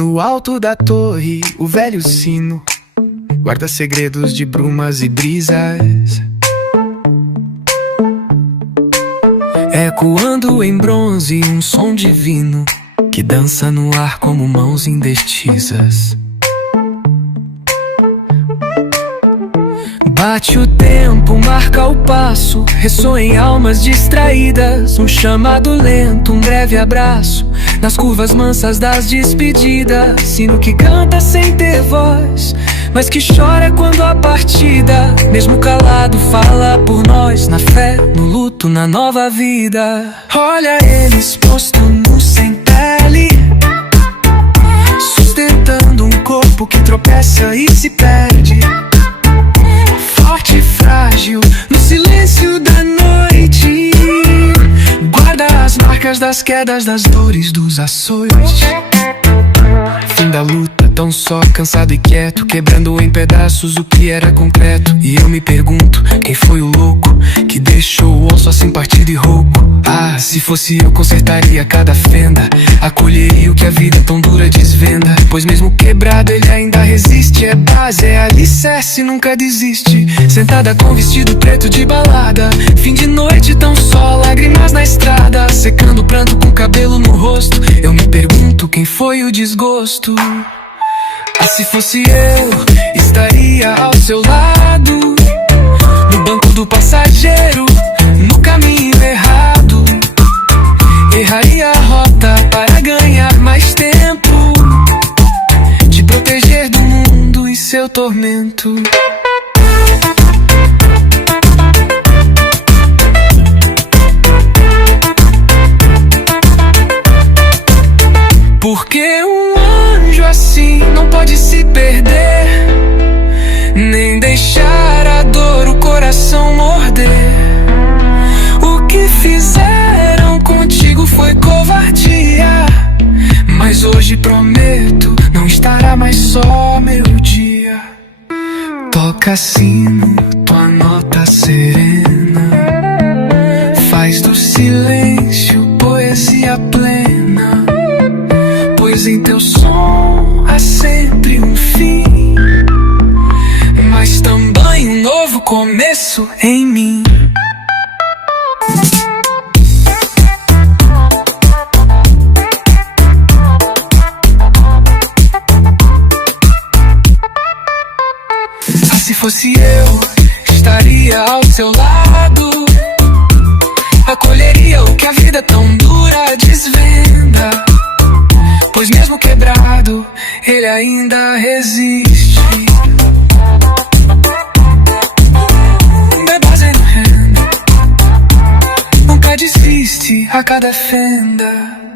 No alto da torre, o velho sino guarda segredos de brumas e brisas, ecoando em bronze um som divino que dança no ar como mãos indecisas. Bate o tempo, marca o passo, ressoa em almas distraídas. Um chamado lento, um breve abraço nas curvas mansas das despedidas. Sino que canta sem ter voz, mas que chora quando a partida, mesmo calado, fala por nós. Na fé, no luto, na nova vida. Olha eles posto sem pele, sustentando um corpo que tropeça e se perde. Forte e frágil, no silêncio da noite, guarda as marcas das quedas, das dores, dos açoites. Fim da luta, tão só, cansado e quieto, quebrando em pedaços o que era concreto. E eu me pergunto, quem foi o louco que deixou o osso assim partido e rouco? Ah, se fosse eu consertaria cada fenda, acolheria o que a vida tão dura desvenda. Pois mesmo quebrado ele ainda resiste, é base, é alicerce, nunca desiste. Sentada com vestido preto de balada, fim de noite tão só, lágrimas na estrada, secando o pranto com cabelo no rosto. Eu me pergunto, quem foi o desgosto? Ah, se fosse eu, estaria ao seu lado, no banco do passageiro, no caminho errado. Erraria a rota para ganhar mais tempo, te proteger do mundo e seu tormento. Porque um anjo assim não pode se perder, nem deixar a dor o coração morder. O que fizeram contigo foi covardia, mas hoje prometo, não estará mais só meu dia. Toca sino, tua nota serena, faz do silêncio poesia plena. Pois em teu som há sempre um fim, mas também um novo começo em mim. Ah, se fosse eu, estaria ao seu lado, acolheria o que a vida tão dura desvenda. Pois mesmo quebrado, ele ainda resiste. Bebas no hand, nunca desiste a cada fenda.